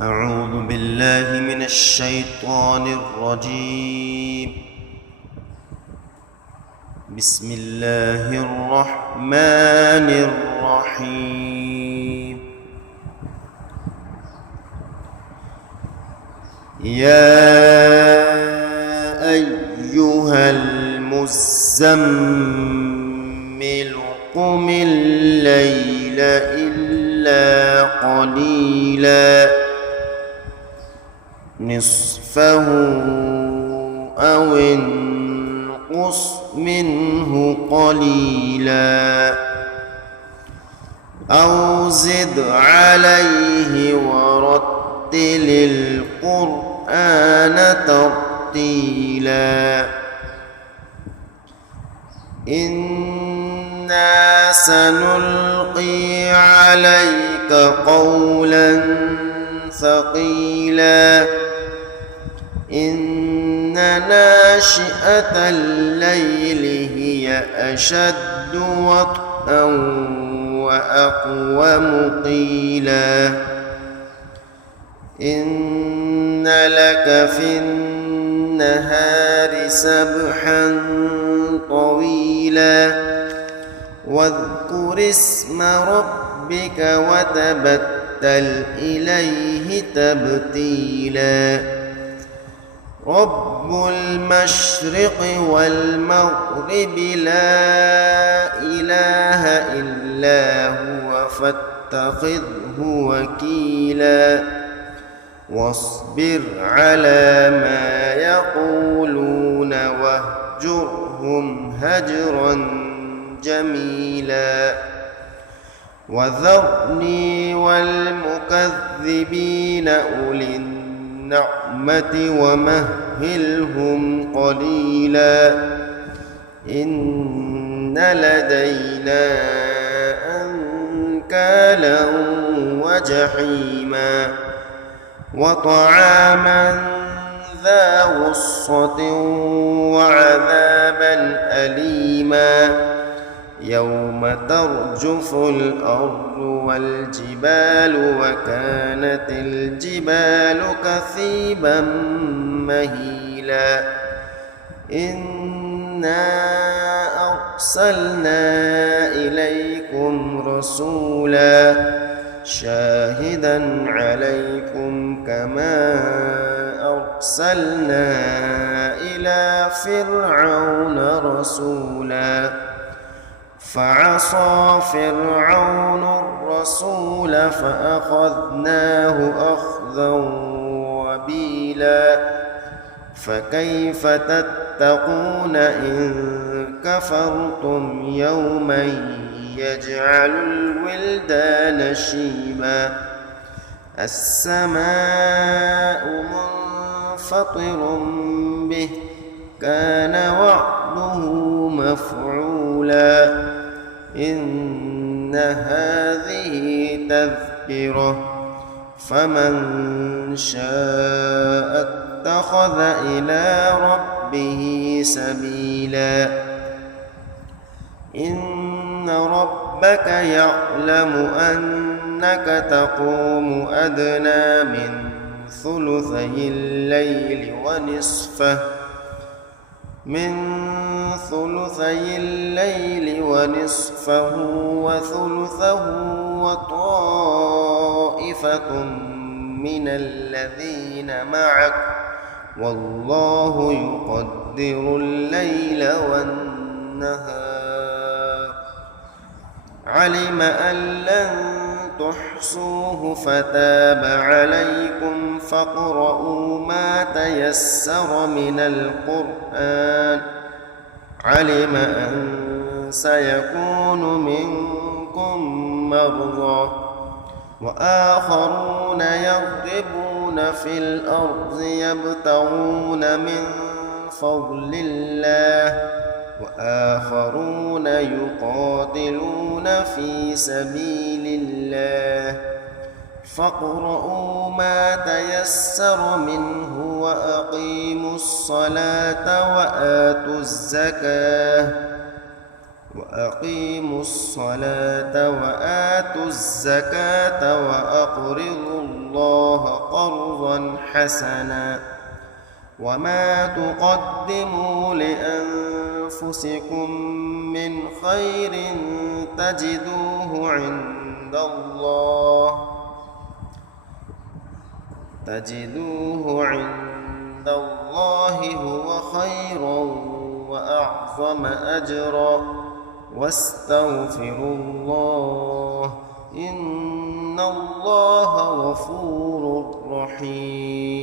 أعوذ بالله من الشيطان الرجيم. بسم الله الرحمن الرحيم. يا أيها المزمل قم الليل إلا قليلا نصفه أو انقص منه قليلا أو زد عليه ورتل القرآن ترتيلا إنا سنلقي عليك قولا ثقيلا إن ناشئة الليل هي أشد وطئا وأقوم قيلا إن لك في النهار سبحا طويلا واذكر اسم ربك وتبتل إليه تبتيلا رب المشرق والمغرب لا إله إلا هو فاتخذه وكيلا واصبر على ما يقولون واهجرهم هجرا جميلا وذرني والمكذبين أولي النعمة ومهلهم قليلا إن لدينا أنكالا وجحيما وطعاما ذا غصة وعذابا أليما يوم ترجف الأرض والجبال وكانت الجبال كثيبا مهيلا إنا أرسلنا إليكم رسولا شاهدا عليكم كما أرسلنا إلى فرعون رسولا فعصى فرعون الرسول فأخذناه أخذا وبيلا فكيف تتقون إن كفرتم يوما يجعل الولدان شيبا السماء منفطر به كان وعده مفعولا إن هذه تذكرة فمن شاء اتخذ إلى ربه سبيلا إن ربك يعلم أنك تقوم أدنى من ثلثي الليل ونصفه وثلثه وطائفة من الذين معك والله يقدر الليل والنهار علم أن لن تحصوه فتاب عليكم فاقرؤوا ما تيسر من القرآن علم أن سيكون منكم مرضى وآخرون يضربون في الأرض يبتغون من فضل الله وآخرون يقاتلون في سبيل الله فاقرؤوا ما تيسر منه وأقيموا الصلاة وآتوا الزكاة وأقرضوا الله الله قرضا حسنا وما تقدموا لأنفسكم من خير تجدوه عند الله هو خيرا وأعظم أجرا واستغفروا الله إن الله غفور رحيم.